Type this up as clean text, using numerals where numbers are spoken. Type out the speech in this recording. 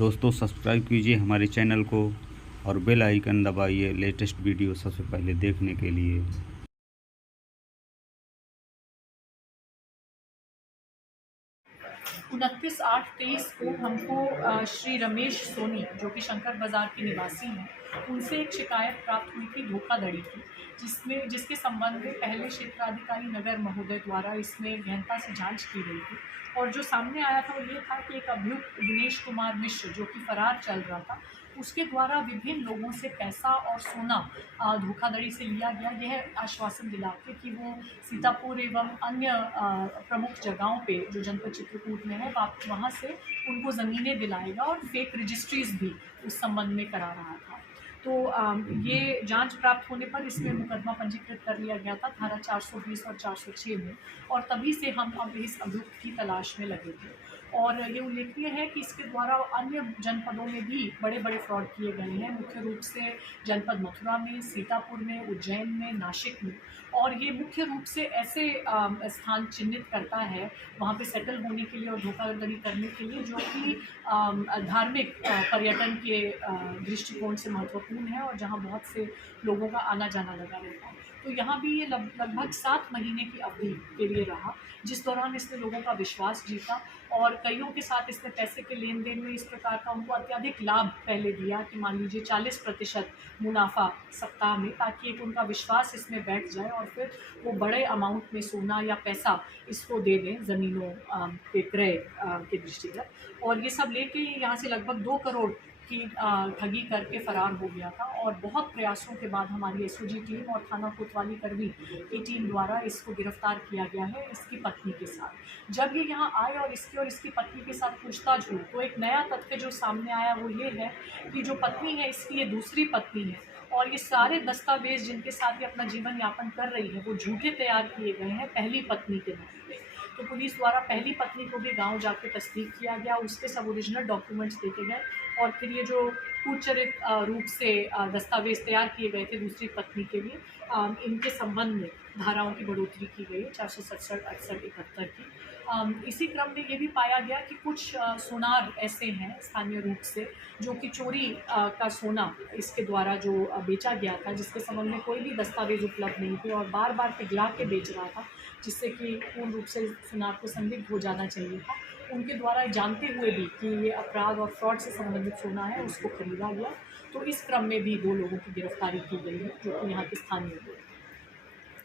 दोस्तों सब्सक्राइब कीजिए हमारे चैनल को और बेल आइकन दबाइए लेटेस्ट वीडियो सबसे पहले देखने के लिए। 29/8/23 को हमको श्री रमेश सोनी, जो कि शंकर बाज़ार के निवासी हैं, उनसे एक शिकायत प्राप्त हुई थी धोखाधड़ी की, जिसके संबंध में पहले क्षेत्राधिकारी नगर महोदय द्वारा इसमें गहनता से जांच की गई थी। और जो सामने आया था वो ये था कि एक अभियुक्त दिनेश कुमार मिश्र, जो कि फरार चल रहा था, उसके द्वारा विभिन्न लोगों से पैसा और सोना धोखाधड़ी से लिया गया। यह आश्वासन दिला के कि वो सीतापुर एवं अन्य प्रमुख जगहों पे जो जनपद चित्रकूट में है वहाँ से उनको ज़मीनें दिलाएगा और फेक रजिस्ट्रीज भी उस संबंध में करा रहा था। तो ये जांच प्राप्त होने पर इसमें मुकदमा पंजीकृत कर लिया गया था धारा 420 और 406 में, और तभी से हम अब इस अभियुक्त की तलाश में लगे थे। और ये उल्लेखनीय है कि इसके द्वारा अन्य जनपदों में भी बड़े बड़े फ्रॉड किए गए हैं, मुख्य रूप से जनपद मथुरा में, सीतापुर में, उज्जैन में, नासिक में। और ये मुख्य रूप से ऐसे स्थान चिन्हित करता है वहाँ पे सेटल होने के लिए और धोखाधड़ी करने के लिए, जो कि धार्मिक पर्यटन के दृष्टिकोण से महत्वपूर्ण है और जहाँ बहुत से लोगों का आना जाना लगा रहता है। तो यहाँ भी ये लगभग 7 महीने की अवधि के लिए रहा, जिस दौरान इसने लोगों का विश्वास जीता और कईयों के साथ इसने पैसे के लेन देन में इस प्रकार का उनको अत्यधिक लाभ पहले दिया कि मान लीजिए 40% मुनाफा सप्ताह में, ताकि एक उनका विश्वास इसमें बैठ जाए और फिर वो बड़े अमाउंट में सोना या पैसा इसको दे दें ज़मीनों के क्रय के दृष्टिगत। और ये सब लेके यहाँ से लगभग 2 करोड़ की ठगी करके फरार हो गया था। और बहुत प्रयासों के बाद हमारी एसओजी टीम और थाना कोतवाली करवी की टीम द्वारा इसको गिरफ्तार किया गया है इसकी पत्नी के साथ। जब ये यहाँ आए और इसकी पत्नी के साथ पूछताछ हुई तो एक नया तथ्य जो सामने आया वो ये है कि जो पत्नी है इसकी ये दूसरी पत्नी है, और ये सारे दस्तावेज जिनके साथ ये अपना जीवन यापन कर रही है वो झूठे तैयार किए गए हैं पहली पत्नी के नाम पे। तो पुलिस द्वारा पहली पत्नी को भी गांव जाके तस्दीक किया गया, उसके सब ओरिजिनल डॉक्यूमेंट्स देखे गए और फिर ये जो कूटचरित रूप से दस्तावेज तैयार किए गए थे दूसरी पत्नी के लिए, इनके संबंध में धाराओं की बढ़ोतरी की गई है 467, 68, 71 की। इसी क्रम में ये भी पाया गया कि कुछ सोनार ऐसे हैं स्थानीय रूप से जो कि चोरी का सोना इसके द्वारा जो बेचा गया था, जिसके संबंध में कोई भी दस्तावेज उपलब्ध नहीं थे और बार बार पिघला के बेच रहा था, जिससे कि पूर्ण रूप से सोनार को संदिग्ध हो जाना चाहिए था। उनके द्वारा जानते हुए भी कि ये अपराध और फ्रॉड से संबंधित सोना है, उसको खरीदा गया। तो इस क्रम में भी 2 लोगों की गिरफ्तारी की गई है जो कि यहाँ के स्थानीय लोग।